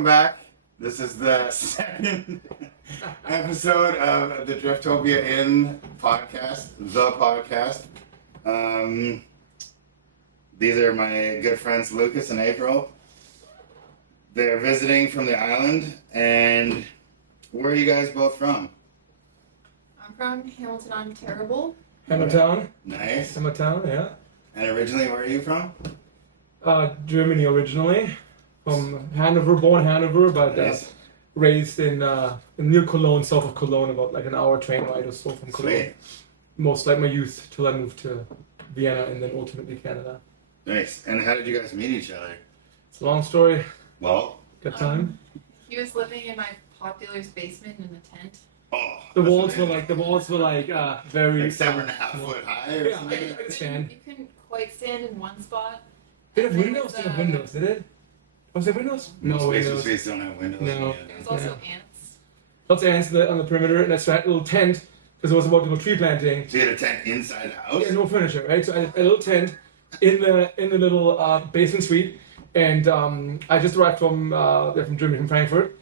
welcome back. This is the second episode of the Driftopia podcast, the podcast. These are my good friends Lucas and April. They're visiting from the island, and where are you guys both from? I'm from Hamilton, Ontario. Hamilton. Nice. Hamilton, yeah. And originally, where are you from? Germany originally, from Hanover, born Hanover, but Nice. raised in near Cologne, south of Cologne, about like an hour train ride or so from Cologne. Sweet. Most like my youth till I moved to Vienna and then ultimately Canada. Nice. And how did you guys meet each other? It's a long story. Well, Got time? He was living in my pot dealer's basement in a tent. oh. The that's walls amazing. were like very. Like 7.5 foot high or Yeah, something? I could stand. You couldn't quite stand in one spot. Did it have And windows? there Did it have was, windows? Did it? Was there windows? No Most space windows. space don't have windows. No. There was also ants. Lots of ants on the perimeter, and that's that little tent because I was about to go tree planting. So you had a tent inside the house? Yeah, no furniture, right? So I had a little tent in the little basement suite, and I just arrived from Germany, from Frankfurt,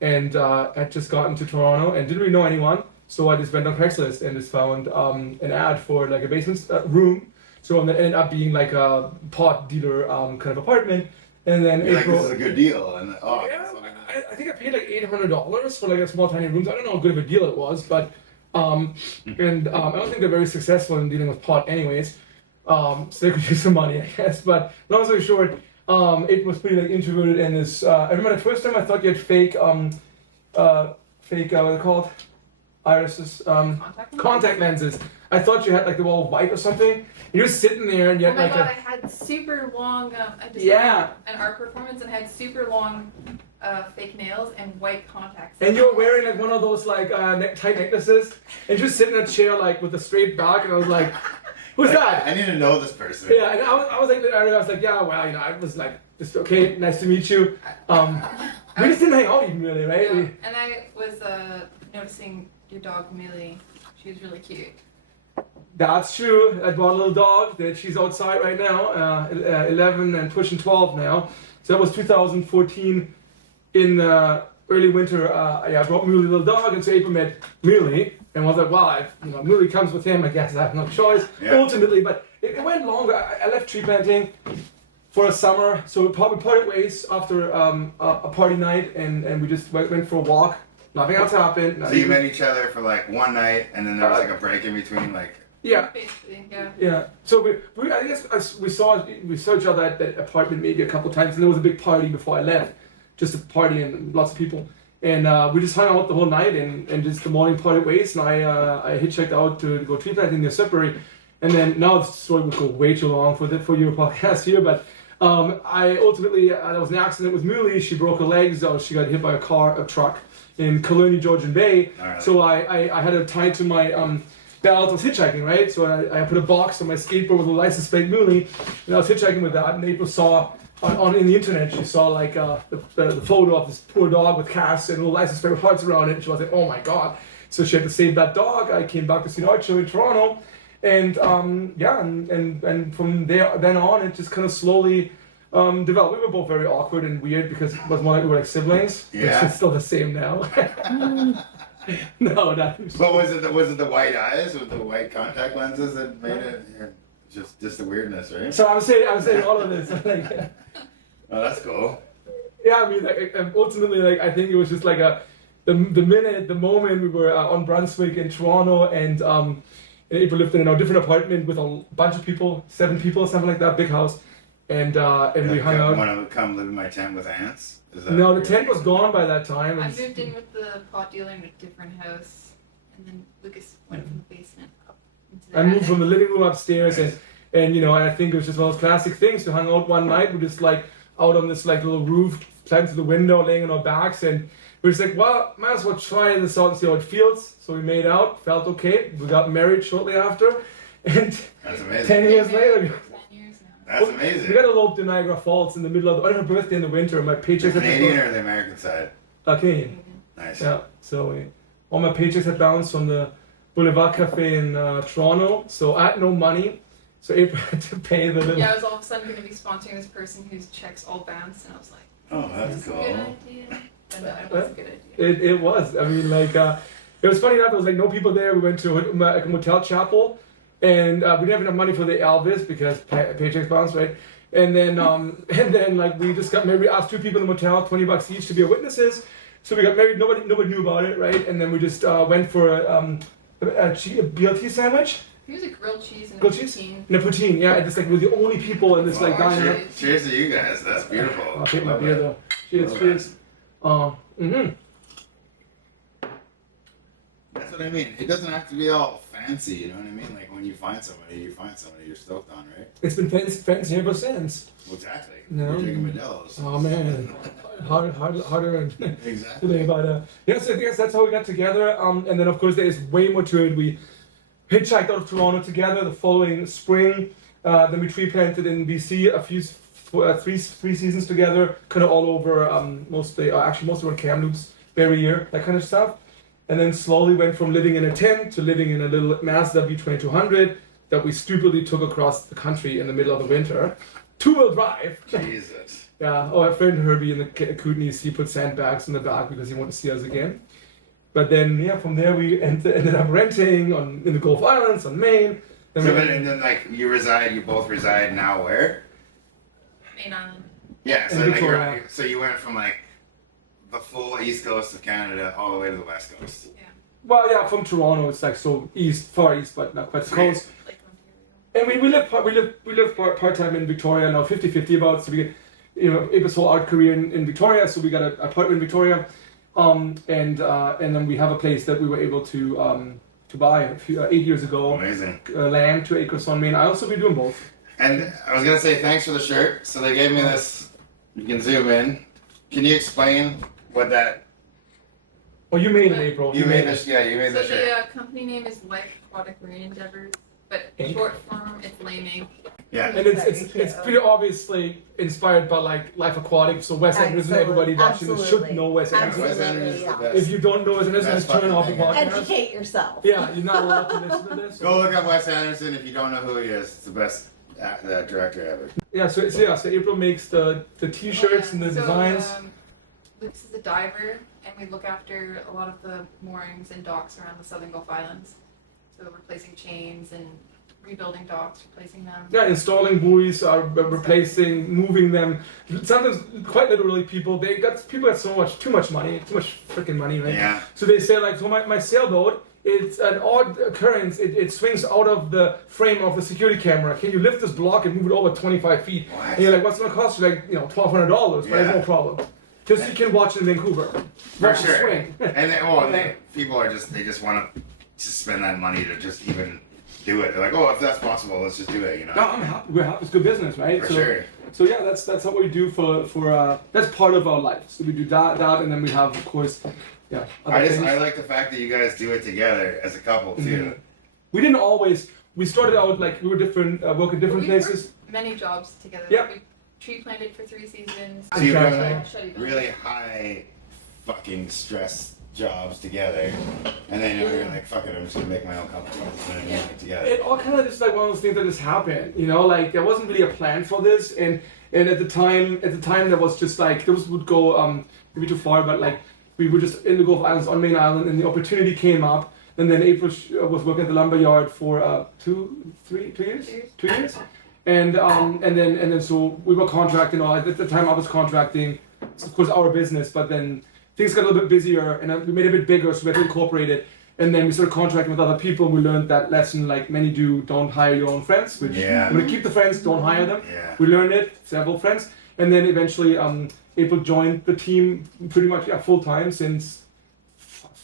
and had just gotten to Toronto and didn't really know anyone, so I just went on Craigslist and just found an ad for like a basement room. So it ended up being like a pot dealer kind of apartment, and then You're like, April. this is a good deal. And oh, Yeah, that's what I think I paid like $800 for like a small tiny room. So I don't know how good of a deal it was, but I don't think they're very successful in dealing with pot anyways. So they could use some money, I guess. But long story short, it was pretty like introverted and this. I remember the first time I thought you had fake what are they called? Irises, contact lenses. I thought you had like the wall white or something. And you're sitting there and you Oh had my like god, a. I had super long, I just Yeah. an art performance and had super long fake nails and white contacts. And you were wearing like one of those like tight necklaces, and just sitting in a chair like with a straight back, and I was like, "Who's that?" I need to know this person. Yeah, and I was like, "Yeah, well, I was like, just okay, nice to meet you." We just didn't hang out even really, right? Yeah. And I was noticing your dog Millie. She was really cute. That's true. I bought a little dog that she's outside right now, 11 and pushing 12 now. So that was 2014 in early winter. I brought Muley, the little dog, and so April met Muley, and was like, well, Muley comes with him. I guess I have no choice ultimately, but it went longer. I left tree planting for a summer, so we parted ways after a party night, and we just went for a walk. Nothing else happened. So you met each other for like one night, and then there was like a break in between, like. Yeah. Basically, yeah. Yeah. So I guess we saw each other at that apartment maybe a couple of times, and there was a big party before I left, just a party and lots of people, and we just hung out the whole night, and just the morning parted ways, and I hitchhiked out to go tree planting near Sudbury, and then now the story would go way too long for your podcast here, but I ultimately there was an accident with Muley. She broke her legs. She got hit by a truck in Killarney, Georgian Bay. Right. So I had her tied to my belt. I was hitchhiking, right? So I put a box on my skateboard with a license plate Muley, and I was hitchhiking with that. And April saw on the internet, she saw like the photo of this poor dog with casts and little license plate with hearts around it. And she was like, "Oh my god!" So she had to save that dog. I came back to see an art show in Toronto, and and from then on, it just kind of slowly developed. We were both very awkward and weird because it was more like we were like siblings. Yeah. Which is still the same now. No, that. But was it the white eyes with the white contact lenses that made it just the weirdness, right? So I'm saying all of this. Like, Oh, that's cool. yeah, I mean, like ultimately, like I think it was just like the moment we were on Brunswick in Toronto, and April lived in a different apartment with a bunch of people, 7 people, something like that, big house, and we hung out. Want to come live in my tent with ants? Is that No, the weird? tent was gone by that time. I and- moved in with the pot dealer in a different house, and then Lucas went from the basement up into the I moved attic. from the living room upstairs, Nice. and I think it was just one of those classic things. We hung out one night, we're just like out on this like little roof, climbed to the window, laying on our backs, and we're just like, well, might as well try this out and see how it feels. So we made out, felt okay. We got married shortly after, and That's amazing. 10 years later, 10 years now. That's amazing. we got eloped to Niagara Falls in the middle of on her birthday in the winter. My The paychecks Canadian or the American side? Canadian. Nice. Yeah, so all my paychecks had bounced from the Boulevard Cafe in Toronto, so I had no money, so April had to pay the little... Yeah, I was all of a sudden going to be sponsoring this person whose checks all bounced, and I was like, Oh, that's It's a cool. good idea. But no, it was a good idea. It was. I mean, like, it was funny enough. There was like no people there. We went to like a motel chapel, and we didn't have enough money for the Elvis because paychecks bounce, right? And then like we just got married. We asked 2 people in the motel, $20 each to be our witnesses. So we got married. Nobody knew about it, right? And then we just went for a BLT sandwich. It was a grilled cheese and a Grilled cheese? poutine. And a poutine, yeah. And just like we're the only people in this like Oh, diner. cheers to you guys. That's beautiful. I'll take my Love beer it. though. Cheers, Love cheers. That's what I mean. It doesn't have to be all fancy, you know what I mean? Like when you find somebody you're stoked on, right? It's been fancy ever since. Well, exactly. No. We're drinking Modelo's. Oh man, hard earned. Exactly. Today, but yeah, so I guess that's how we got together. And then of course there is way more to it. We hitchhiked out of Toronto together the following spring. Then we tree planted in BC three seasons together, kind of all over. Mostly around Kamloops, Barrier, that kind of stuff. And then slowly went from living in a tent to living in a little Mazda V2200 that we stupidly took across the country in the middle of the winter. 2-wheel drive. Jesus. Yeah, our friend Herbie in the Kootenays, he put sandbags in the back because he wanted to see us again. But then, yeah, from there we ended up renting in the Gulf Islands, on Maine. So then like you both reside now where? Main Island. Yeah, so In like Victoria. so you went from like the full east coast of Canada all the way to the west coast. Yeah. Well, yeah, from Toronto, it's like so far east, but not quite so Sweet. close. Like Ontario. And we live part-time in Victoria now, 50-50 about. So we, April's whole art career in Victoria, so we got an apartment in Victoria, and then we have a place that we were able to buy 8 years ago. Amazing. Land, 2 acres on Maine. I also be doing both. And I was gonna say thanks for the shirt. So they gave me this. You can zoom in. Can you explain what that? Oh, you made it, April. You made this. Yeah, you made So this shirt. the company name is Life Aquatic Marine Endeavors, but Inc. short form it's L.A.M.E. Yeah. And it's pretty obviously inspired by like Life Aquatic. So Wes Anderson, everybody watching this should know Wes Anderson. Wes Anderson is the Absolutely, best. If you don't know Wes Anderson, Best just turn off the fucking thing podcast. Educate yourself. Yeah, you're not allowed to listen to this. Go look up Wes Anderson if you don't know who he is. It's the best director ever. Yeah, so April makes the t-shirts and the designs. Lucas is a diver, and we look after a lot of the moorings and docks around the southern Gulf Islands. So replacing chains and rebuilding docks, replacing them. Yeah, installing buoys, replacing, moving them. Sometimes, quite literally, people got too much money, too much freaking money, right? Yeah. So they say like, so my sailboat, it's an odd occurrence. It swings out of the frame of the security camera. Can you lift this block and move it over 25 feet? What? And you're like, what's it gonna cost you? Like, $1,200, but Yeah. it's no problem. Just so you can watch it in Vancouver. For Watch the sure. swing. And people are they just want to spend that money to just even do it. They're like, oh, if that's possible, let's just do it. You know. No, I'm happy. We're happy. It's good business, right? For so, sure. So yeah, that's what we do for that's part of our life. So we do that, and then we have, of course, yeah. Other things. I like the fact that you guys do it together as a couple too. Mhm. We didn't always. We started out like we were different, working different We places. worked many jobs together. Yeah. We tree planted for 3 seasons. So you've done Exactly. like Shut it down. really high fucking stress jobs together, and then you're like, fuck it, I'm just gonna make my own company and then make it together. It all kind of just like one of those things that just happened, like there wasn't really a plan for this, and at the time there was just like those would go maybe too far, but like we were just in the Gulf Islands on Main Island, and the opportunity came up, and then April was working at the lumber yard for 2 years, 2 years, and then so we were contracting. At the time I was contracting, it's of course our business, but then things got a little bit busier, and we made it a bit bigger, so we had to incorporate it. And then we started contracting with other people. We learned that lesson, like many do, don't hire your own friends. Which Yeah. I'm gonna keep the friends, don't hire them. Yeah. We learned it, several friends, and then eventually April joined the team pretty much full time since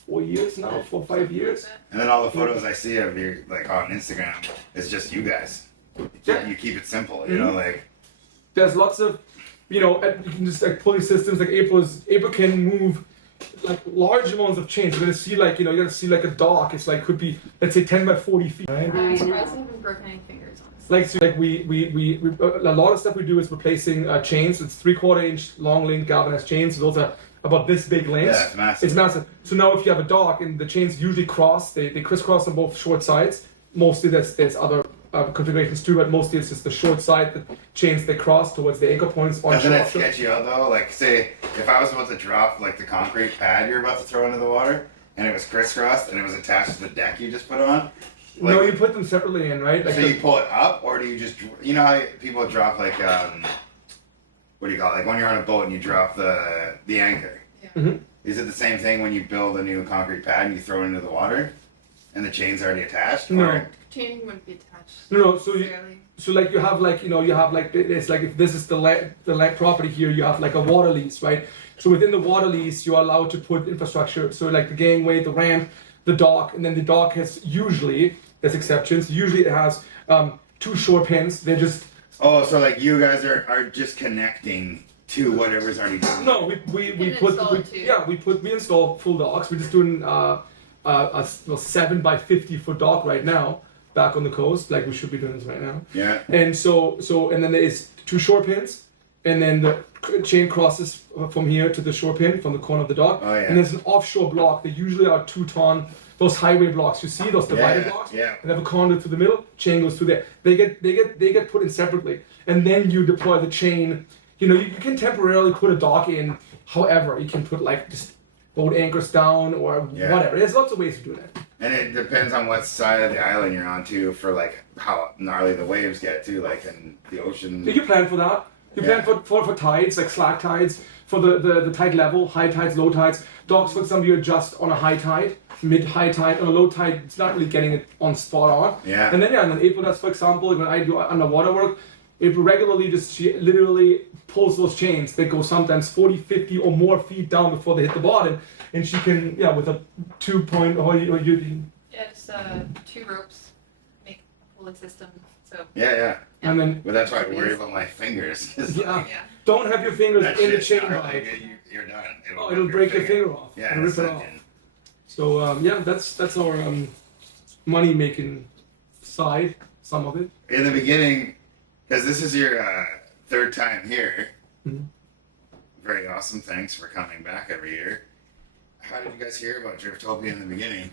4 years now, 4 or 5 years. And then all the photos I see of you like on Instagram is just you guys. Yeah. You keep it simple, you know, like. There's lots of, you can just like pulley systems. Like April can move like large amounts of chains. You're gonna see you gotta see like a dock. It's like could be let's say 10 by 40 feet. Right? I'm surprised I haven't broken any fingers, honestly. We a lot of stuff we do is replacing chains. It's 3/4 inch long link galvanized chains. So those are about this big lengths. Yeah, it's massive. It's massive. So now if you have a dock and the chains usually cross, they crisscross on both short sides. Mostly there's other configurations too, but mostly it's just the short side, the chains they cross towards the anchor points on Doesn't shore. it sketch you out though? Like, say, if I was about to drop like the concrete pad you're about to throw into the water, and it was crisscrossed and it was attached to the deck you just put on. Like, No, you put them separately in, right? Like so you pull it up, or do you just, you know how people drop like what do you call it? Like when you're on a boat and you drop the anchor. Mhm. Is it the same thing when you build a new concrete pad and you throw it into the water, and the chain's already attached? No. Or- Chain wouldn't be attached. No, so you, necessarily. so like you have like, you have like, it's like if this is the land property here, you have like a water lease, right? So within the water lease, you're allowed to put infrastructure. So like the gangway, the ramp, the dock, and then the dock has usually, there's exceptions, usually it has 2 shore pins. They're just, Oh, so like you guys are just connecting to whatever's already done. no, we can put, install it too. we install full docks. We're just doing a 7 by 50 foot dock right now, back on the coast, like we should be doing this right now. Yeah. And so and then there is 2 shore pins, and then the chain crosses from here to the shore pin from the corner of the dock. Oh, yeah. And there's an offshore block. They usually are 2-ton, those highway blocks. You see those divided blocks? Yeah. And they have a conduit through the middle. Chain goes through there. They get put in separately, and then you deploy the chain. You know, you can temporarily put a dock in. However, you can put like just boat anchors down or Yeah. whatever. There's lots of ways to do that. And it depends on what side of the island you're on too, for like how gnarly the waves get too, like in the ocean. So you plan for that. You plan for tides, like slack tides, for the tide level, high tides, low tides. Docks, for example, you adjust on a high tide, mid-high tide. On a low tide, it's not really getting it on spot on. Yeah. And then April does, for example, when I do underwater work, April regularly she literally pulls those chains. They go sometimes 40, 50 or more feet down before they hit the bottom. And she can, with a 2-point, Yeah, just 2 ropes make a pulling system. So Yeah. and then, But that's why I worry about my fingers. It's yeah, like, don't have your fingers that in the shit's chain gnarly, line. you're done. It'll break your finger off. Yeah. It'll rip it off. So that's our money making side, some of it. In the beginning, because this is your 3rd time here. Mhm. Very awesome. Thanks for coming back every year. How did you guys hear about Driftopia in the beginning?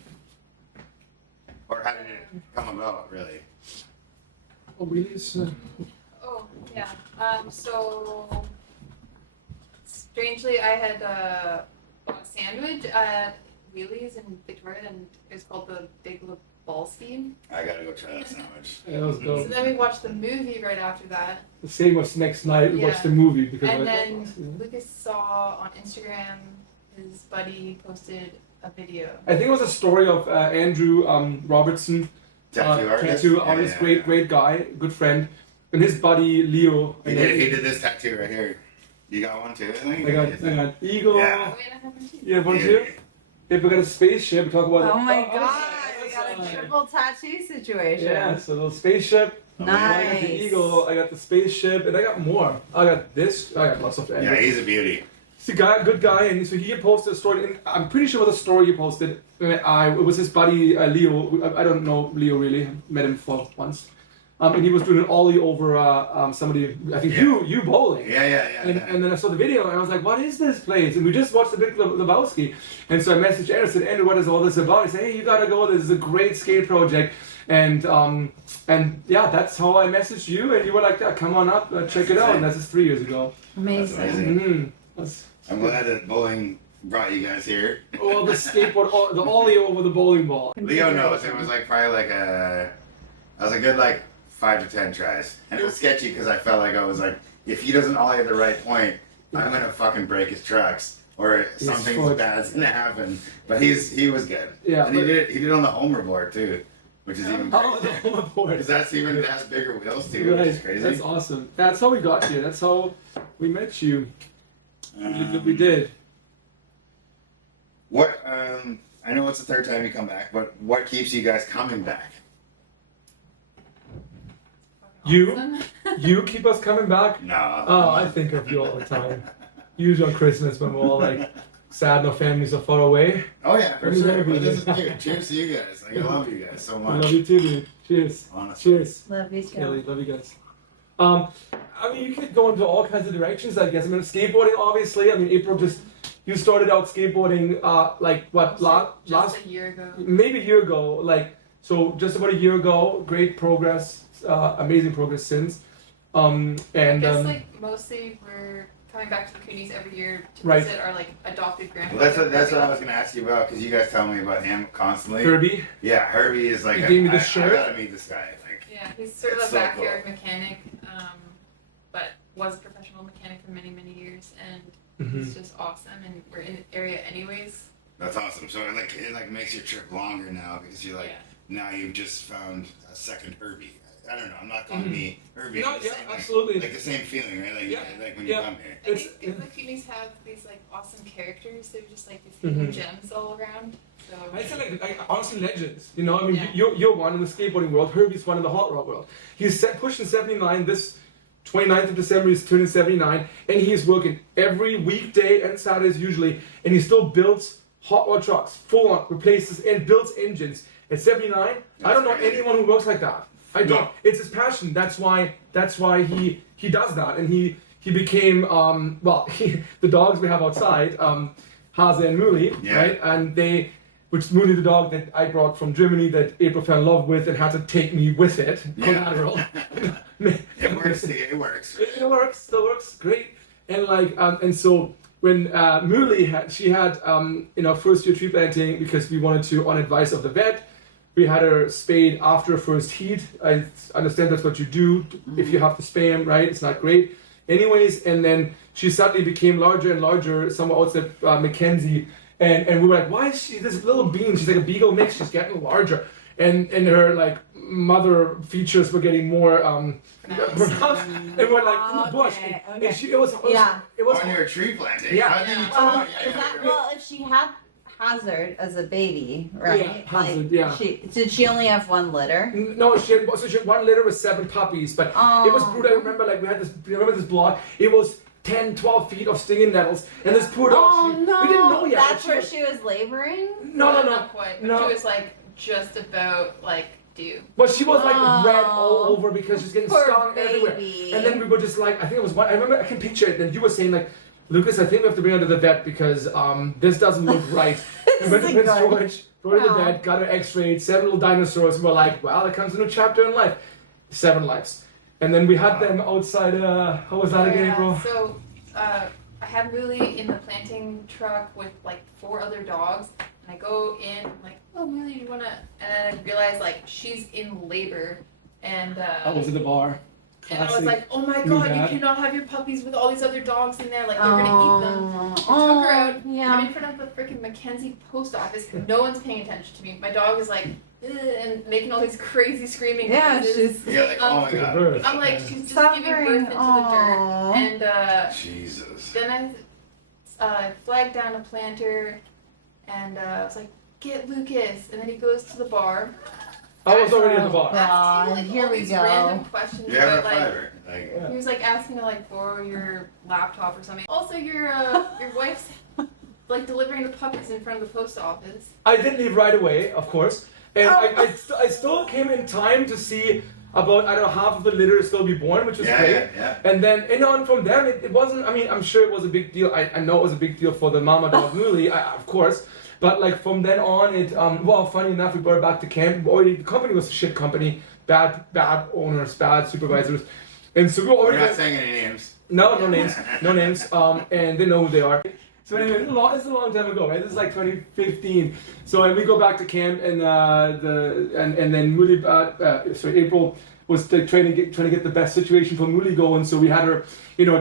Or how did it come about, really? Oh, really? It's, Oh, yeah. So, strangely, I had bought a sandwich at Wheelie's in Victoria, and it was called the Big Lebowski. I gotta go try that sandwich. yeah, that was So dope. then we watched the movie right after that, The same was next night. We watched Yeah. the movie because and I then Lucas saw on Instagram his buddy posted a video. I think it was a story of Andrew Robertson, Tattoo artist? tattoo Yeah, artist, yeah. great guy, good friend, and his buddy Leo. He did this tattoo right here. You got one too, I think? I got eagle. Yeah. Oh, and I have one too. You have one too? If we got a spaceship, we talk about. Oh my that. god, we got a Nice. triple tattoo situation. Yeah, so the spaceship. I got Nice. the eagle. I got the spaceship, and I got more. I got this. I got lots of. Yeah, he's a beauty. He's a guy, good guy, and so he posted a story. And I'm pretty sure it was a story he posted. It was his buddy Leo. I don't know Leo really. Met him for once, and he was doing an ollie over somebody. I think you bowling. Yeah. And then I saw the video and I was like, what is this place? And we just watched the Big Lebowski. And so I messaged Andrew and said, Andrew, what is all this about? He said, hey, you gotta go. This is a great skate project. And yeah, that's how I messaged you. And you were like, yeah, come on up, check it out. And that's just 3 years ago. Amazing. That's amazing. That's, I'm glad that bowling brought you guys here. well, the skateboard, the ollie over the bowling ball. Leo knows it was like probably like a good like 5 to 10 tries. And it was sketchy because I felt like I was like, if he doesn't ollie at the right point, I'm gonna fucking break his trucks or something foot. bad's gonna happen. But he was good. Yeah, And he but- did it on the homerboard too, which is even Oh, the crazier. hoverboard. Because that's even has bigger wheels too, which Right, is crazy. that's awesome. That's how we got here. That's how we met you. We did. What I know it's the 3rd time you come back, but what keeps you guys coming back? You? Awesome. You keep us coming back. No. Oh, I think of you all the time. Usually on Christmas when we're all like sad and our families are far away. Oh yeah, for What do you sure. think of But you? this is cute. Cheers to you guys. Like, I love you guys so I much. love you too, dude. Cheers. Honestly. Cheers. Love you, Kelly, Scott. love you guys. I mean, you could go into all kinds of directions, I guess. I mean, skateboarding, obviously. I mean, April you started out skateboarding, like what, Just last, a year ago. maybe a year ago. Like, So just about a year ago, great progress, amazing progress since. I guess like mostly we're coming back to the Coonies every year to Right. visit our like adopted Well, grandfather. that's what I was gonna ask you about because you guys tell me about him constantly. Herbie, Yeah, Herbie is like. You gave me the I shirt? gotta meet this guy. I think. Yeah, he's sort of It's a so backyard mechanic, but was a professional mechanic for many, many years, and he's just awesome. And we're in the area anyways. That's awesome. So it like makes your trip longer now because you're like now you've just found a second Herbie. I don't know. I'm not calling me Herbie. No, I'm just yeah, saying, absolutely. Like the same feeling, right? Like, Yeah, like when yeah. you come here. I It's- think the Coonies have these like awesome characters. They're just like these hidden gems all around. So I feel like honestly legends. You know, I mean, Yeah. you're one in the skateboarding world. Herbie's one in the hot rod world. He's pushing 79 this 29th of December. He's turning 79, and he's working every weekday and Saturdays usually, and he still builds hot rod trucks, full on replaces and builds engines. At 79, I don't know That's crazy. anyone who works like that. I don't. No. It's his passion. That's why he does that, and he became the dogs we have outside, Hase and Muli, Yeah. right? And which Muli, the dog that I brought from Germany that April fell in love with and had to take me with it, collateral. It works. It works. It works, still works, great. And like, and so when Muli had in our first year tree planting, because we wanted to, on advice of the vet, we had her spayed after first heat. I understand that's what you do if you have to spay him, right? It's not great. Anyways, and then she suddenly became larger and larger, somewhere outside Mackenzie. And we were like, why is she this little bean? She's like a beagle mix, she's getting larger. And her like mother features were getting more pronounced. And we're like in the bush. Okay, And okay. it was On your tree planting. Yeah. How did you Well, tell me? is that, well, if she had Hazard as a baby, right? Yeah, Hazard, yeah. Did she only have one litter? No, she had one litter with 7 puppies, but it was brutal. I remember like we had this. Remember this block? It was 10, 12 feet of stinging nettles, and this poor dog. Oh no! We didn't know yet. That's but where was- she was laboring. No. not quite. But No. she was like just about like due. Well, she was like Oh. red all over because she's getting Poor stung everywhere. baby. And then we were just like, I think it was one. I remember I can picture it. And you were saying like, Lucas, I think we have to bring her to the vet because this doesn't look right. We went to Prince George, brought her to the Oh. vet, got her X-rayed, 7 little dinosaurs. And we're like, well, it comes a new chapter in life. 7 lives. And then we had them outside. How was that again, April? So I had Muli in the planting truck with like 4 other dogs, and I go in I'm like, oh Muli, you wanna? And then I realize like she's in labor, and I was at the bar. and I was Classic. like, oh my New god, you dad. cannot have your puppies with all these other dogs in there, like they're gonna eat them. I took her out. I'm Yeah. in front of the freaking Mackenzie post office. No one's paying attention to me. My dog is like, "Ugh," and making all these crazy screaming Yeah, noises. she's You're like, oh my To the god. birth. I'm like, she's just suffering. giving birth into the Aw. dirt. And Jesus. then I flagged down a planter, and I was like, get Lucas. And then he goes to the bar. I was already at the bar. Asking like here all we these go. random questions You have a about like. fiber. Like, He was like asking to like borrow your laptop or something. Also, your wife's like delivering the puppies in front of the post office. I didn't leave right away, of course, and I still came in time to see about I don't know half of the litter still be born, which was great. yeah. And then and from them it wasn't. I mean, I'm sure it was a big deal. I know it was a big deal for the mama dog Muli, of course. But like from then on, it funny enough, we brought it back to camp. Already the company was a shit company, bad owners, bad supervisors, and so we were We're already not saying any names. no names, and they know who they are. So anyway, this is a long time ago, right? This is like 2015. So and we go back to camp, and and then Muli, April was trying to get the best situation for Muli going. So we had her,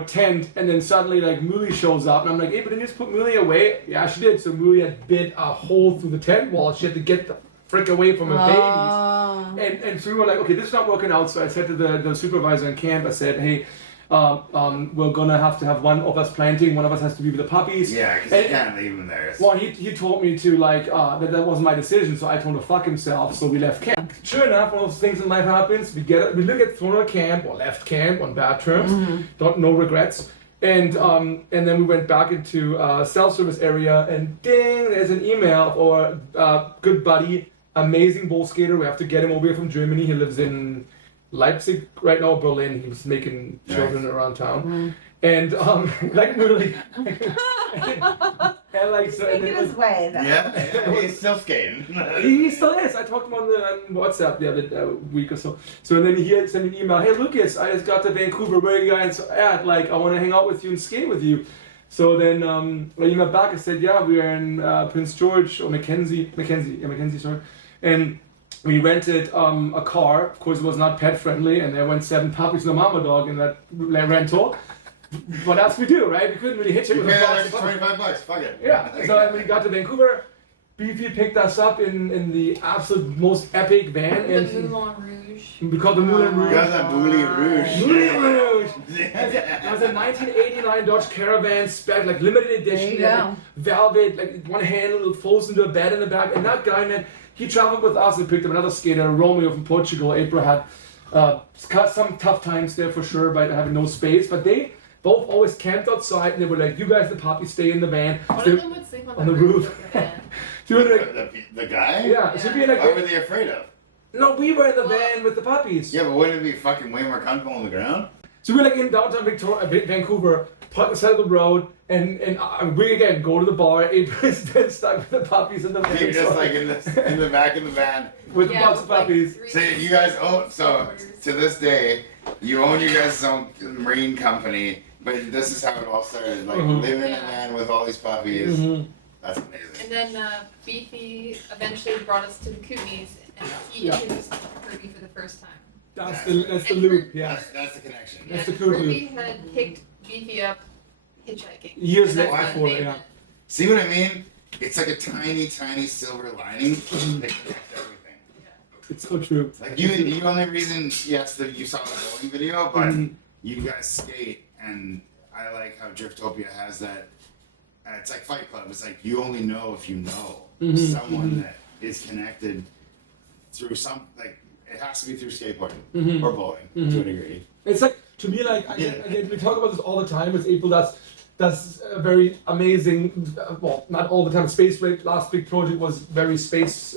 tent, and then suddenly like Muli shows up, and I'm like, hey, but didn't you just put Muli away? Yeah, she did. So Muli had bit a hole through the tent wall. She had to get the frick away from her babies. And so we were like, okay, this is not working out. So I said to the supervisor in camp, I said, hey, we're gonna have to have one of us planting, one of us has to be with the puppies. Yeah, because you can't leave them there. Well, he told me to like that wasn't my decision, so I told him to fuck himself. So we left camp. Sure enough, one of those things in life happens. We look at thrown out of camp or left camp on bad terms. No regrets. And then we went back into self-service area, and ding, there's an email or good buddy, amazing bowl skater. We have to get him over here from Germany. He lives in Leipzig right now, Berlin. He was making children around town. And like really, And like so, and Making then, his way though. Yeah, he's still skating. he still is. I talked to him on WhatsApp the other week or so. So then he had sent me an email. Hey Lucas, I just got to Vancouver. Where are you guys at? Like, I want to hang out with you and skate with you. So then I emailed back. I said, yeah, we are in Prince George or Mackenzie, sorry. And we rented a car. Of course, it was not pet friendly, and there went 7 puppies and a mama dog in that rental. What else we do, right? We couldn't really hitch it You with pay a that box. extra $25. Fuck it. Yeah, so when we got to Vancouver, Beefy picked us up in the absolute most epic van. The And Moulin Rouge. we called the Moulin You Rouge. got that Moulin Rouge. Moulin Rouge! It was a 1989 Dodge Caravan spec, like limited edition. There you It had, like, velvet, like one handle, folds into a bed in the back. And that guy, man, he traveled with us and picked up another skater, Romeo from Portugal. April had some tough times there for sure by having no space, but they both always camped outside and they were like, you guys, the puppies, stay in the van. One So of them would sleep on on the the roof. roof of the van. so we were like, The guy? yeah, so we were What were like, they afraid of? no, we were in the van with the puppies. Yeah, but wouldn't it be fucking way more comfortable on the ground? So we're like in downtown Vancouver, park the side of the road, and we again go to the bar. April's then stuck with the puppies in the van. You're just so- like in the back of the van. with Yeah, the with, like, puppies. 3 So you guys own, so to this day, you own your guys' own marine company, but this is how it all started. Like Mhm. living in a Yeah. van with all these puppies. Mhm. That's amazing. And then Beefy eventually brought us to the Kootenays, and he Yeah. introduced us to Kirby for the first time. That's the loop, yeah. That's the connection. That's and the Kirby. Kirby had picked Beefy up hitchhiking. Years And that's later when before, they yeah. met. See what I mean? It's like a tiny, tiny silver lining that connects everything. It's so true. Like the only reason, yes, that you saw the bowling video, but Mhm. you guys skate, and I like how Driftopia has that. It's like Fight Club. It's like you only know if you know Mhm, someone mhm. that is connected through some, like it has to be through skateboarding Mhm. or bowling to Mhm. a degree. It's like, to me, like, again, we talk about this all the time with April. That's a very amazing, well, not all the time. Space Break, last big project was very space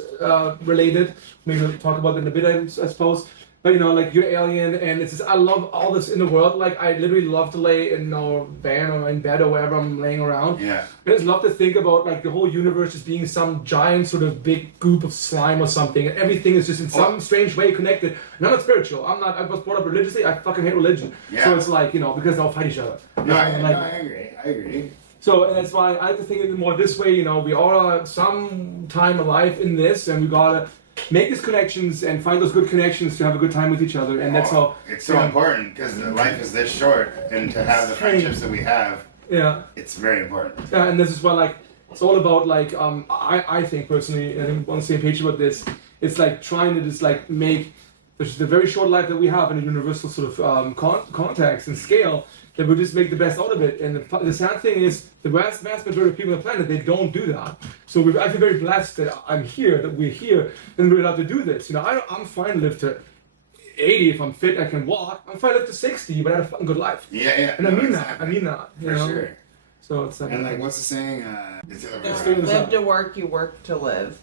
related. Maybe we'll talk about it in a bit, I suppose. But you know, like you're alien, and it's just, I love all this in the world. Like I literally love to lay in our van or in bed or wherever I'm laying around. Yeah. I just love to think about like the whole universe just being some giant sort of big goop of slime or something, and everything is just in some strange way connected. And I'm not spiritual. I was brought up religiously. I fucking hate religion. Yeah. So it's like, you know, because they'll fight each other. No, I Like- agree. So and that's why I like to think of it more this way. You know, we all are some time alive in this, and we gotta make these connections and find those good connections to have a good time with each other. And that's how. It's so important because life is this short, and to have the friendships that we have, Yeah. it's very important. And this is why, like, it's all about, like, I think personally, and I'm on the same page about this, it's like trying to just, like, make the very short life that we have in a universal sort of context and scale, that we just make the best out of it. And the sad thing is, the vast majority of people on the planet, they don't do that. So I feel very blessed that I'm here, that we're here, and we're allowed to do this. You know, I'm fine to live to 80 if I'm fit, I can walk. I'm fine to live to 60, but I had a fucking good life. Yeah. And I no, mean exactly. that. I mean that. You For know? sure. So it's like. And like, what's the saying? It's the other way Let's around. do this. Live to work, you work to live.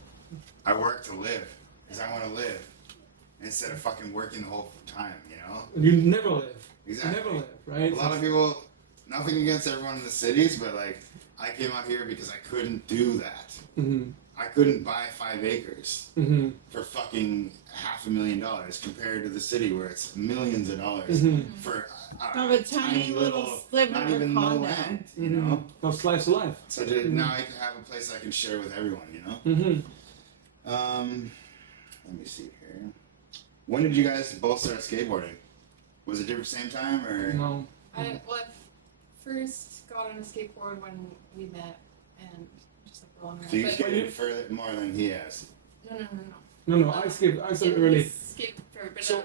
I work to live because I want to live instead of fucking working the whole time. You know. You never live. Exactly. You never live, right? A lot of people. Nothing against everyone in the cities, but like, I came out here because I couldn't do that. Mm-hmm. I couldn't buy 5 acres Mm-hmm. for fucking $500,000 compared to the city where it's millions of dollars Mm-hmm. for Of a tiny little sliver not of even no condo. land, you Mm-hmm. know. No slice of life. So now I can have a place I can share with everyone, you know. Mm-hmm. Let me see here. When did you guys both start skateboarding? Was it different same time or? No. I first got on a skateboard when we met, and just like rolling around. So you But- skated further more than he has. No, I started It early. was skate for, but So-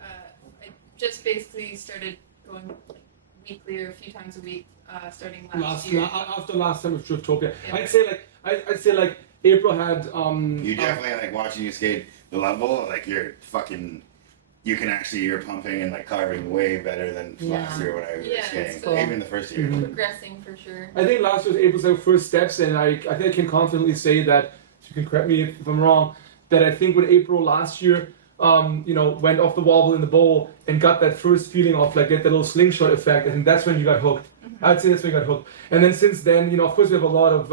I just basically started going like weekly or a few times a week, starting last year. After last time with Driftopia. Yeah. I'd say like April had You definitely like watching you skate the level, like you're fucking. You can actually, you're pumping and like carving way better than last year when I was Yeah, skating. so- Even the first year. Mhm. Progressing for sure. I think last year was April's like first steps, and I think I can confidently say that, you can correct me if I'm wrong, that I think when April last year, went off the wobble in the bowl and got that first feeling of like get that little slingshot effect, I think that's when you got hooked. I'd say that's where I got hooked. And then since then, you know, of course we have a lot of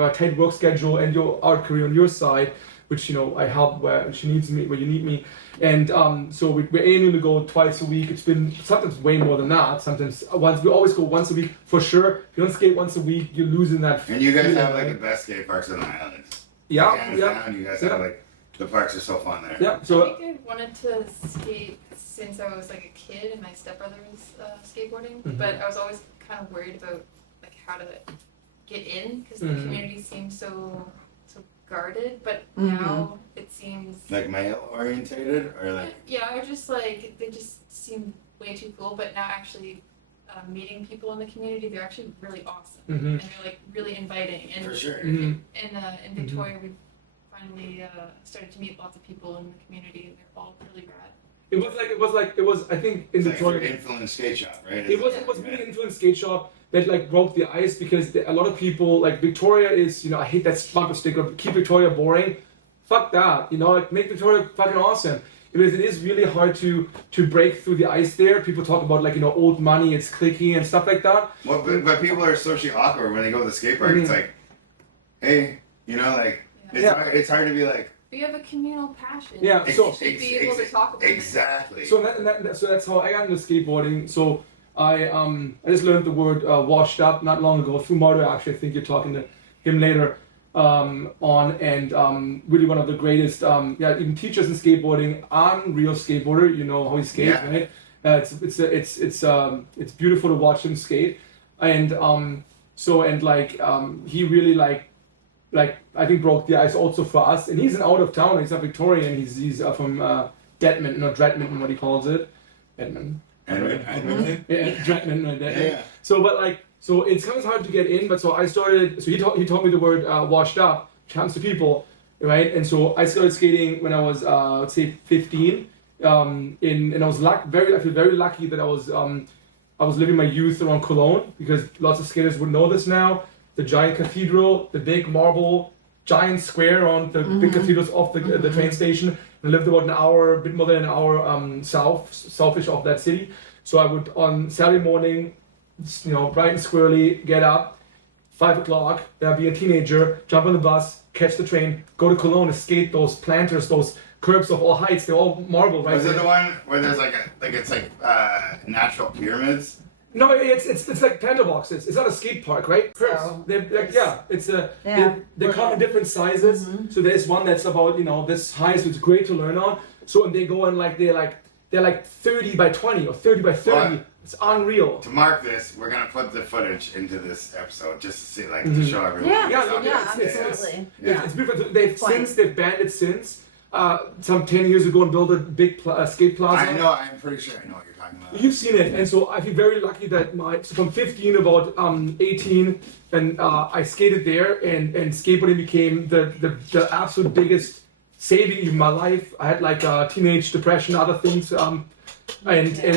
a tight work schedule and your art career on your side, which, you know, I help where she needs me, where you need me. And so we're aiming to go twice a week. It's been sometimes way more than that. Sometimes we always go once a week for sure. If you don't skate once a week, you're losing that. And you guys feeling, have like right? the best skate parks on the island. Yeah, Hands yeah. down, you guys Yeah. have like the parks are so fun there. Yeah, I so think I wanted to skate since I was like a kid and my stepbrother was skateboarding, Mhm. but I was always kind of worried about like how to get in because the Mhm. community seems so guarded. But Mhm. now it seems Like male orientated or like yeah, or just like they just seem way too cool. But now actually meeting people in the community, they're actually really awesome Mhm. and they're like really inviting. And for sure. Mhm. in Victoria, we finally started to meet lots of people in the community, and they're all really rad. it was I think in It's like Victoria. an influence skate shop, right? It was really influenced skate shop that like broke the ice because a lot of people like Victoria is, you know, I hate that bumper sticker, keep Victoria boring. Fuck that, you know, like make Victoria fucking awesome. Because it is really hard to break through the ice there. People talk about like, you know, old money, it's cliquey and stuff like that. Well, but people are socially awkward when they go to the skate park. It's Mhm. like, hey, you know, like Yeah. it's hard to be like We have a communal passion. Yeah, We so- should be able to talk about it. exactly. So so that's how I got into skateboarding. So I just learned the word washed up not long ago through Marto. Actually, I think you're talking to him later on, and really one of the greatest even teachers in skateboarding. Unreal skateboarder, you know how he skates, Yeah. right? It's beautiful to watch him skate, and he really like I think broke the ice also for us. And he's an out of town. He's not Victorian. He's from Detman, not Dretman, what he calls it, Detman. Yeah, Dretman, right there. Yeah. So it's kind of hard to get in. But so I started. So he taught me the word washed up, which happens to people, right? And so I started skating when I was let's say 15. And I was I feel very lucky that I was living my youth around Cologne, because lots of skaters would know this now. The giant cathedral, the big marble, giant square on the big cathedrals off the train station. I lived about a bit more than an hour southish of that city. So I would on Saturday morning, you know, bright and squirrely, get up, 5 o'clock. I'd be a teenager, jump on the bus, catch the train, go to Cologne to skate those planters, those curbs of all heights. They're all marble, right? Was it the one where there's it's natural pyramids? No, it's like planter boxes. It's not a skate park, right? Curbs. So, They're like, yeah, it's a Yeah. they come in different sizes. So there's one that's about, you know, this high, so it's great to learn on. So and they go in they're like 30 by 20 or 30 by 30. What? It's unreal. To mark this, we're gonna put the footage into this episode just to see, to show everyone. Yeah, Yeah, yeah, it's- absolutely. It's beautiful. They've Point. banned it since some 10 years ago and built a big skate plaza. I know. I'm pretty sure I know what you're talking about. You've seen it, and so I feel very lucky that from 15 about 18, and I skated there, and skateboarding became the absolute biggest saving in my life. I had like teenage depression, other things, and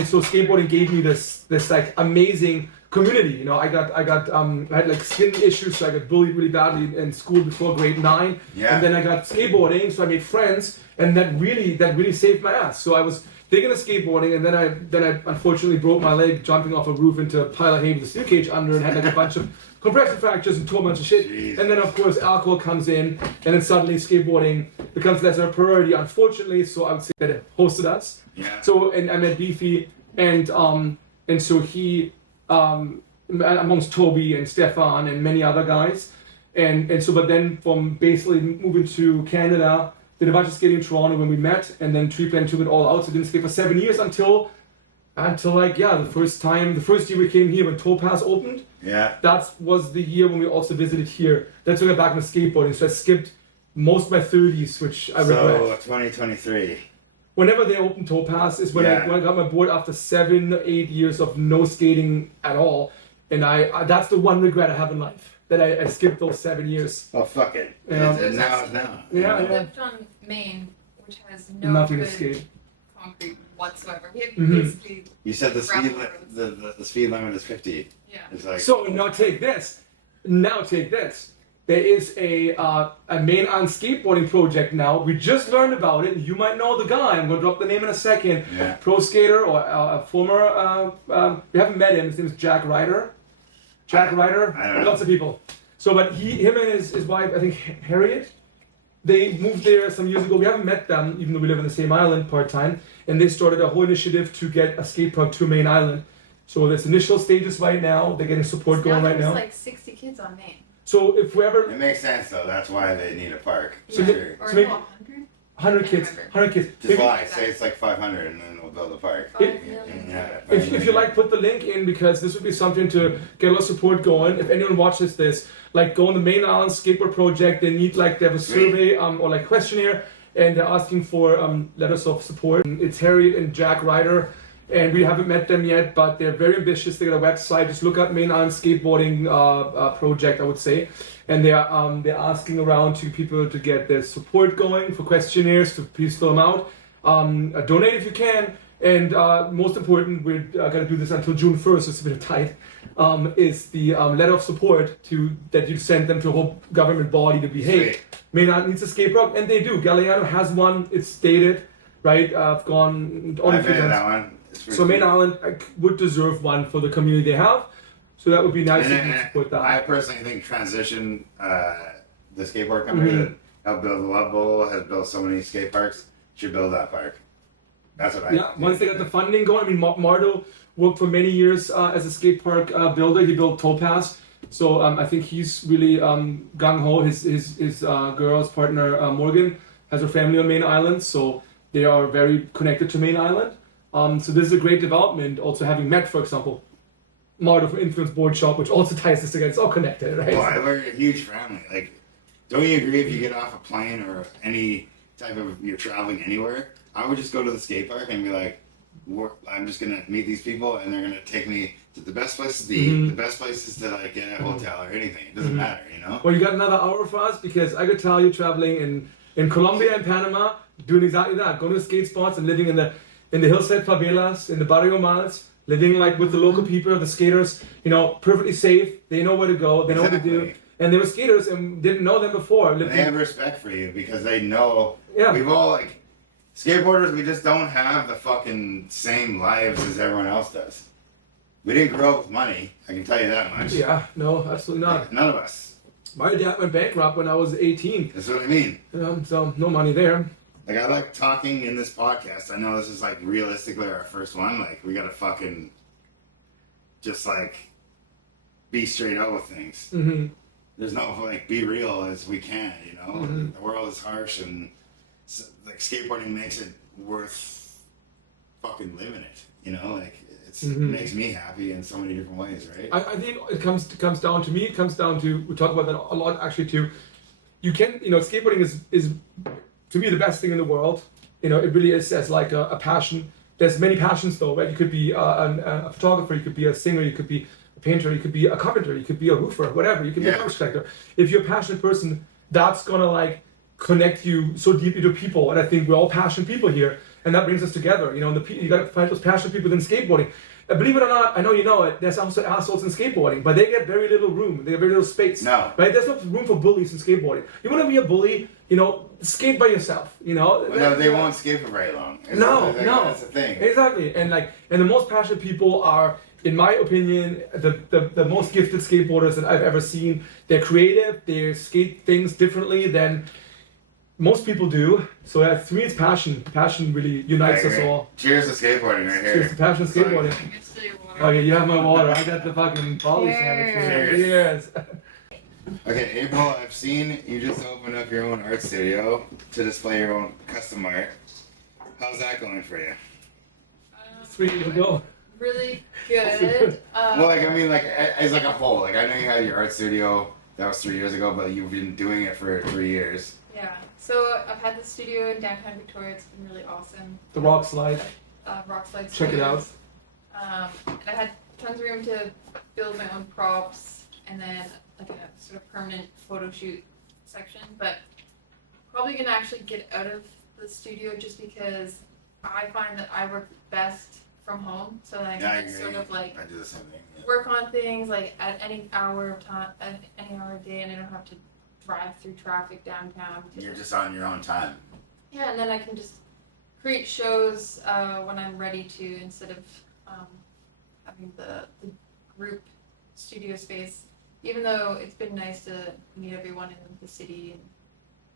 so skateboarding gave me this like amazing community. You know, I had like skin issues, so I got bullied really badly in school before grade 9, Yeah. and then I got skateboarding, so I made friends, and that really saved my ass. So I was big into skateboarding, and then I unfortunately broke my leg jumping off a roof into a pile of hay with a steel cage under, and had like a bunch of compression fractures and tore a bunch of shit. Jeez. And then of course alcohol comes in, and then suddenly skateboarding becomes less of a priority, unfortunately. So I would say that it hosted us. Yeah. So and I met Beefy, and so he amongst Toby and Stefan and many other guys, and so but then from basically moving to Canada, did a bunch of skating in Toronto when we met, and then Treeplan took it all out. So didn't skate for 7 years until the first year we came here when Topaz opened. Yeah. That was the year when we also visited here. That's when I got back into skateboarding. So I skipped most of my 30s, which I regret. So 2023. Whenever they opened Topaz is when Yeah. I got my board after 7-8 years of no skating at all, and I that's the one regret I have in life, that I skipped those 7 years. Oh fuck it. Yeah. And now it's now. Yeah, I yeah. lived on Maine, which has no Nothing to good skate. concrete whatsoever. We have Mhm. basically You said the speed Gravel the speed limit is 50. yeah. It's like So now take this. There is a main on skateboarding project now. We just learned about it. You might know the guy. I'm gonna drop the name in a second. Yeah. Pro skater or a former. We haven't met him. His name is Jack Ryder. Jack Ryder, I don't know. lots of people. So, but him and his wife, I think Harriet, they moved there some years ago. We haven't met them, even though we live in the same island part-time. And they started a whole initiative to get a skate park to Main Island. So there's initial stages right now. They're getting support going right now. There's like 60 kids on Maine. So if whoever, It makes sense though. That's why they need a park. So For the- sure. Or So no, maybe- 100? 100 I kids, can't remember. 100 kids. Just Maybe- lie. Say it's like 500, and then we'll build a park. 5 If- million. Yeah. If you like, put the link in because this would be something to get a little support going. If anyone watches this, like go on the Main Island Skateboard Project, they need like, they have a survey or like questionnaire and they're asking for letters of support. It's Harriet and Jack Ryder and we haven't met them yet, but they're very ambitious. They got a website, just look up Main Island Skateboarding Project, I would say. And they're asking around to people to get their support going for questionnaires, to please fill them out. Donate if you can. And most important, we're going to do this until June 1st, it's a bit tight, is the letter of support that you send them to a whole government body to be, hey, Sweet. Main Island needs a skate park, and they do. Galliano has one, it's stated, right? I've gone only I've few been to times. that one. It's pretty So Main cool. Island would deserve one for the community they have. So that would be nice And if you then, support that. I personally think Transition, the skateboard company Mhm. that helped build the Love Bowl, has built so many skate parks, should build that park. That's what I Yeah, once they got the funding going. I mean, Mardo worked for many years as a skate park builder. He built Topaz. So I think he's really gung ho. His girl's partner Morgan has her family on Main Island, so they are very connected to Main Island. So this is a great development. Also having met, for example, Mardo from Influence Board Shop, which also ties this together. It's all connected, right? Well, we're a huge family. Like, don't you agree if you get off a plane or any type of, you're traveling anywhere, I would just go to the skate park and be like, I'm just gonna meet these people and they're gonna take me to the best places to eat, Mhm. the best places to like get a hotel or anything. It doesn't Mhm. matter, you know? Well, you got another hour for us because I could tell you traveling in Colombia and Panama, doing exactly that, going to skate spots and living in the hillside favelas, in the barrio malls, living like with the local people, the skaters, you know, perfectly safe. They know where to go, they know what to do. Exactly. And they were skaters and didn't know them before. And Lived they in- have respect for you because they know Yeah. we've all like skateboarders, we just don't have the fucking same lives as everyone else does. We didn't grow up with money, I can tell you that much. Yeah, no, absolutely not. Like, none of us. My dad went bankrupt when I was 18, That's what I mean. so no money there. Like, I like talking in this podcast. I know this is like realistically our first one. Like, we gotta fucking just like be straight out with things. Hmm. There's no like be real as we can, you know. Mhm. The world is harsh, and like skateboarding makes it worth fucking living it. You know, like it Mhm. makes me happy in so many different ways, right? I think it comes down to me. It comes down to, we talk about that a lot actually too. You can, you know, skateboarding is to me the best thing in the world. You know, it really is as like a passion. There's many passions though, right? You could be a photographer, you could be a singer, you could be a painter, you could be a carpenter, you could be a roofer, whatever. You could be a Yeah. garbage collector. If you're a passionate person, that's gonna like connect you so deeply to people. And I think we're all passionate people here, and that brings us together. You know, and you gotta find those passionate people in skateboarding. Believe it or not, I know you know it, there's also assholes in skateboarding, but they get very little room, they get very little space. No. Right? There's no room for bullies in skateboarding. You wanna be a bully, you know, skate by yourself, you know? Well, no, they won't skate for very long. No, That's no. That's the thing. Exactly. And the most passionate people are, in my opinion, the most gifted skateboarders that I've ever seen. They're creative, they skate things differently than most people do. So to me it's passion. Passion really unites I us agree. all. Cheers to skateboarding right here. Cheers to passion of skateboarding. It's still your water. Okay, you have my water. I got the fucking volley sandwich here. Cheers. Cheers. Okay, April, I've seen you just opened up your own art studio to display your own custom art. How's that going for you? 3 years ago. Really good. Well, like, I mean, like, as like a whole, like, I know you had your art studio, that was 3 years ago, but you've been doing it for 3 years. Yeah. So I've had the studio in downtown Victoria. It's been really awesome. The rock slide. Rock slide. Check it out. And I had tons of room to build my own props, and then like a sort of permanent photo shoot section. But probably gonna actually get out of the studio just because I find that I work best from home, so then I Yeah, I can just agree. sort of like I do the same thing. Yeah. work on things like at any hour of time, at any hour of day, and I don't have to drive through traffic downtown. You're just on your own time. Yeah, and then I can just create shows when I'm ready to, instead of having the group studio space, even though it's been nice to meet everyone in the city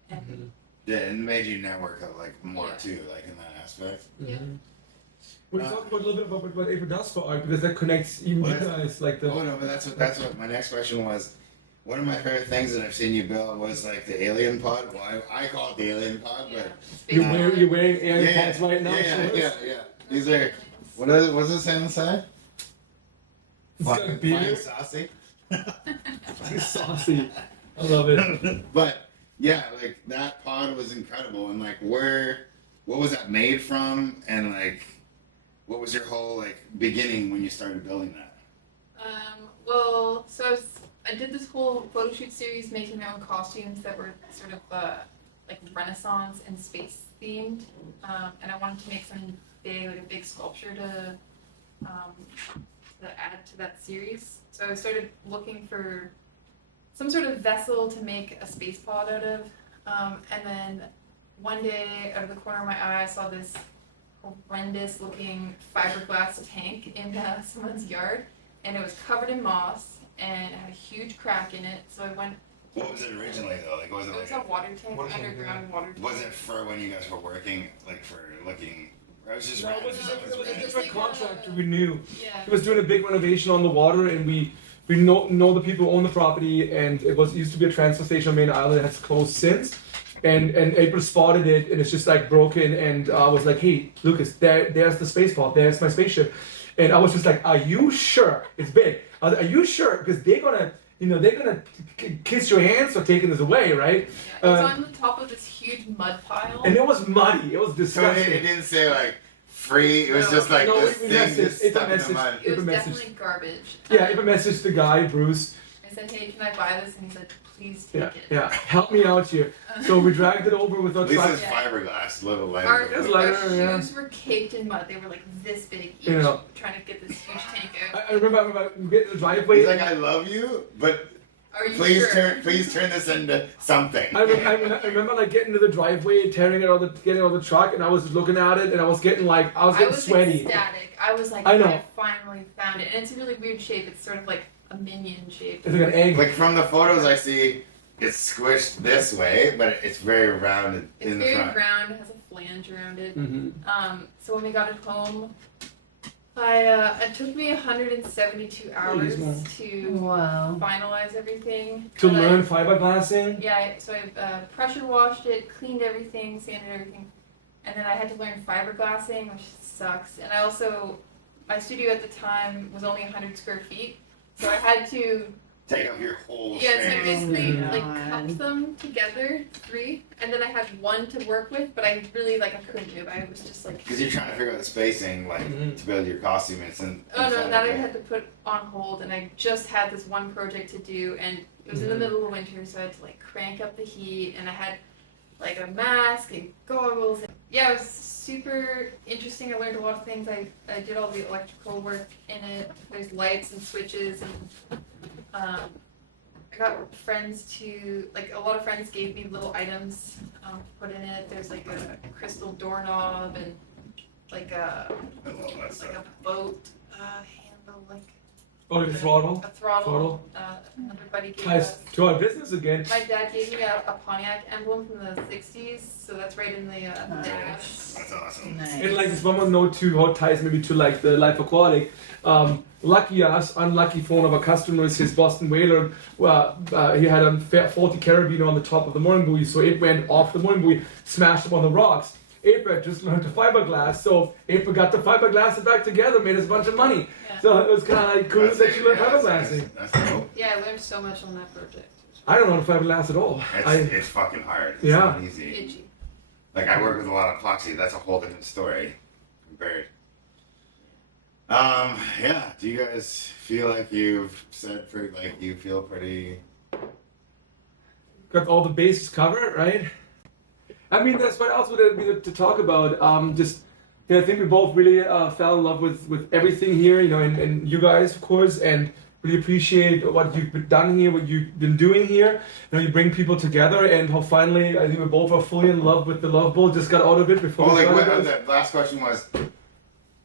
and Yeah, and made you network like more Yeah. too, like in that aspect. Yeah. We'll talk about a little bit about what April does for art because that connects even Well, you guys like the. Oh no, but that's what my next question was. One of my favorite things that I've seen you build was like the alien pod. Well, I call it the alien pod, yeah. but You're wearing alien yeah, pods right now. yeah, show yeah, us. yeah. These are what's it say on the side? It's got Flying beer. saucy. Saucy. I love it. But yeah, like that pod was incredible, and like what was that made from, and like what was your whole like beginning when you started building that? Well, so I did this whole photo shoot series making my own costumes that were sort of like Renaissance and space themed, and I wanted to make something big, like a big sculpture to add to that series. So I started looking for some sort of vessel to make a space pod out of, and then one day, out of the corner of my eye, I saw this horrendous looking fiberglass tank in someone's yard, and it was covered in moss and it had a huge crack in it. So I went. What was it originally though? Like was it It was like a water tank, Water tank, underground water tank. was it for when you guys were working, like for looking? I was just No, random. it was That was a random. different contractor we knew. Yeah. He was doing a big renovation on the water, and we know the people who own the property, and it used to be a transfer station on Main Island. It has closed since, and April spotted it, and it's just like broken, and I was like, hey Lucas, there's the space pod, there's my spaceship, and I was just like, are you sure it's big? I was like, are you sure? Because they're gonna kiss your hands for taking this away, right? Yeah, it was on the top of this huge mud pile. And it was muddy. It was So it disgusting. didn't say like free. It was No. just like No, this we thing messaged- just it's a stuck in the message. mud. It was April messaged- definitely garbage. Yeah, April messaged the guy, Bruce. I said, hey, can I buy this? And he said, please take Yeah, it. yeah, help me out here. So we dragged it over with our At least truck. it's fiberglass, a little lighter. Our, It's our lighter, yeah. shoes were caked in mud. They were like this big each, You know. trying to get this huge tank out. I remember we get in the driveway. He's like, I love you, but Are you please sure? turn this into something. I remember like getting to the driveway, getting out of the truck, and I was looking at it, and I was getting sweaty. ecstatic. I was like, I know. I finally found it. And it's a really weird shape. It's sort of like a minion shape. It's like an egg. Like from the photos I see, it's squished this way, but it's very rounded It's in the very front. round, has a flange around it. Mm-hmm. So when we got it home, it took me 172 hours to Wow. finalize everything. To But I- learn fiberglassing. Yeah, so I pressure washed it, cleaned everything, sanded everything, and then I had to learn fiberglassing, which sucks. And I also, my studio at the time was only 100 square feet, so I had to, Take up your whole yeah, so space. basically Oh, like God. cup them together, 3, and then I had 1 to work with, but I really, I couldn't do it. I was just like, Because you're trying to figure out the spacing, like Mhm. to build your costume. It's in. oh no, inside that I of it. had to put on hold, and I just had this one project to do, and it was in the Mhm. middle of winter, so I had to like crank up the heat, and I had like a mask and goggles. Yeah, it was super interesting. I learned a lot of things. I did all the electrical work in it. There's lights and switches, and I got friends to, like, a lot of friends gave me little items to put in it. There's like a crystal doorknob and like a I love that stuff. boat handle, like Oh, the throttle. a throttle. Throttle. Another buddy gave Ties us. to our business again. My dad gave me a Pontiac emblem from the 60s, so that's right in the dash. That's awesome. And like this one more note too, how it ties maybe to like the life aquatic. Lucky us, unlucky for one of our customers, his Boston whaler. He had a 40 carabiner on the top of the mooring buoy, so it went off the mooring buoy, smashed up on the rocks. April just learned to fiberglass, so April got the fiberglass and back together, made us a bunch of money. Yeah. So it was kind of like cool that she learned fiberglassing. That's dope. Yeah, I learned so much on that project. I don't know how to fiberglass at all. It's fucking hard. It's Yeah. not easy. Itchy. Like I work with a lot of epoxy. That's a whole different story compared. Yeah. Do you guys feel like you've said pretty? Like you feel pretty? Got all the bases covered, right? I mean, that's what else would it be to talk about? I think we both really fell in love with everything here, and you guys, of course, and really appreciate what you've done here, what you've been doing here. You bring people together, and how finally, I think we both are fully in love with the Love Boat. Just got out of it before Well, we like started what, this. the last question was,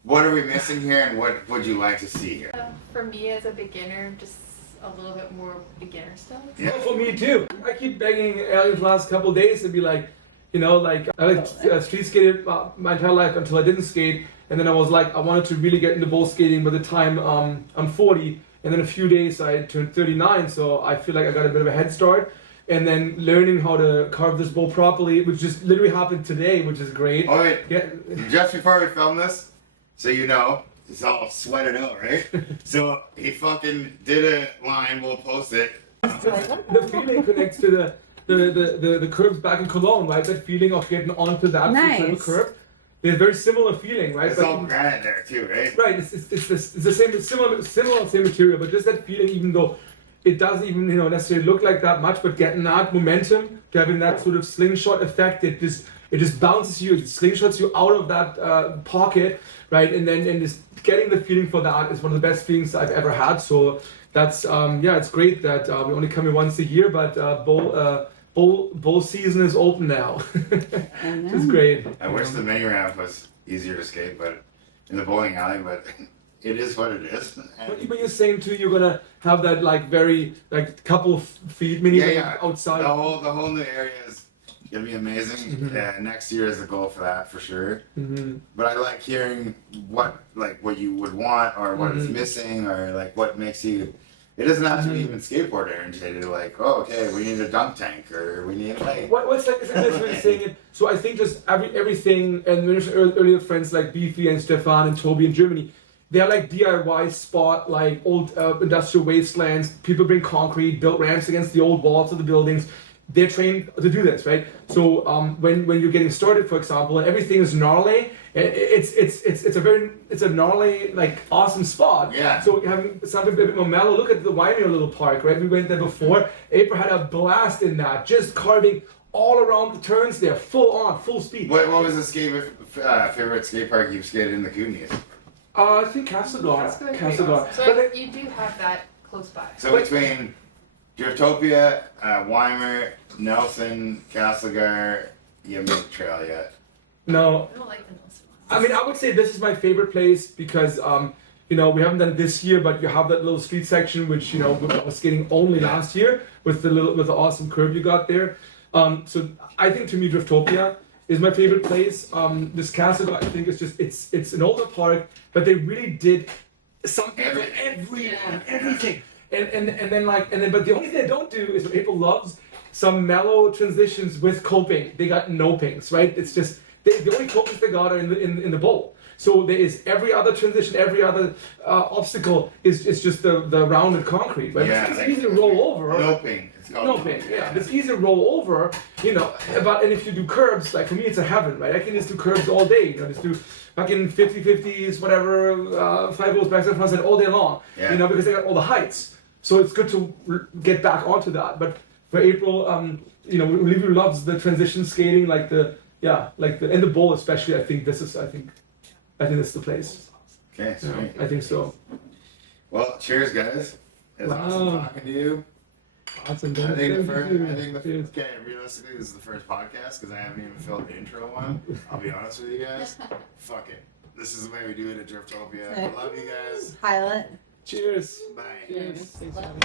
what are we missing here, and what would you like to see here? For me as a beginner, just a little bit more beginner stuff. Yeah. For me too. I keep begging Ellie for the last couple of days to be like, you know, like I like street skated my entire life until I didn't skate, and then I was like, I wanted to really get into bowl skating by the time I'm 40, and then a few days I turned 39, so I feel like I got a bit of a head start. And then learning how to carve this bowl properly, which just literally happened today, which is great. Oh wait, Yeah. just before we film this, so you know, it's all sweated out, right? So he fucking did a line, we'll post it. The feeling connects to the curbs back in Cologne, right? That feeling of getting onto that Nice. curb. They're a very similar feeling, right? It's all granite there too, right? Right, it's the same, same material, but just that feeling, even though it doesn't even necessarily look like that much, but getting that momentum, having that sort of slingshot effect, it just bounces you, it slingshots you out of that pocket, right? And just getting the feeling for that is one of the best feelings I've ever had. So that's it's great that we only come here once a year, but bowl season is open now. It's great. I wish the mini ramp was easier to skate, but in the bowling alley, but it is what it is. But you're saying too, you're gonna have that like very like couple of feet mini ramp outside. The whole new area is gonna be amazing. Next year is the goal for that for sure. But I like hearing what you would want or what is missing or like what makes you. It doesn't have to be even skateboard oriented. Like, oh, okay, we need a dunk tank or we need like. What's like saying it? So I think just everything, and earlier friends like Beefy and Stefan and Toby in Germany, they're like DIY spot, like old industrial wastelands. People bring concrete, built ramps against the old walls of the buildings. They're trained to do this, right? So when you're getting started, for example, and everything is gnarly, it's a gnarly like awesome spot. Yeah. So having something a bit more mellow. Look at the Waimea little park, right? We went there before. April had a blast in that, just carving all around the turns there, full speed. What was the favorite skate park you've skated in the Coonies? I think Castlegar. So you do have that close by. So between Driftopia, Weimer, Nelson, Castlegar, you haven't made the trail yet. No. I don't like the Nelson ones. I mean, I would say this is my favorite place because, we haven't done it this year, but you have that little street section, which, we was skating only last year with the awesome curve you got there. So I think to me, Driftopia is my favorite place. This castle, I think, is just, it's an older park, but they really did something for everything. But the only thing they don't do is what April loves, some mellow transitions with coping. They got no pings, right? It's just, the only copings they got are in the bowl. So there is every other transition, every other obstacle is just the rounded concrete, right? Yeah, It's easy to roll over. No ping. It's called No pain, yeah. It's easy to roll over, and if you do curbs, like for me it's a heaven, right? I can just do curbs all day, just do fucking 50-50s, whatever, 5-0s, backside, frontside all day long, because they got all the heights. So it's good to get back onto that. But for April, Olivia loves the transition skating, in the bowl especially. I think this is the place. Okay, sweet. I think so. Well, cheers, guys. It's awesome talking to you. Awesome. Realistically, this is the first podcast because I haven't even filmed the intro one. I'll be honest with you guys. Fuck it. This is the way we do it at Driftopia. I love you guys. Pilot. Cheers. Bye. Cheers. Thanks, Abby.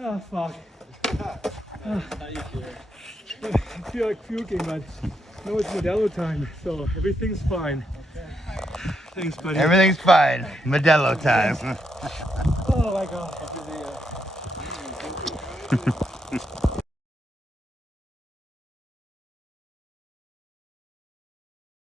Oh fuck. I feel like puking, but no, it's Modelo time, so everything's fine. Thanks, buddy. Everything's fine. Modelo time. Oh my god.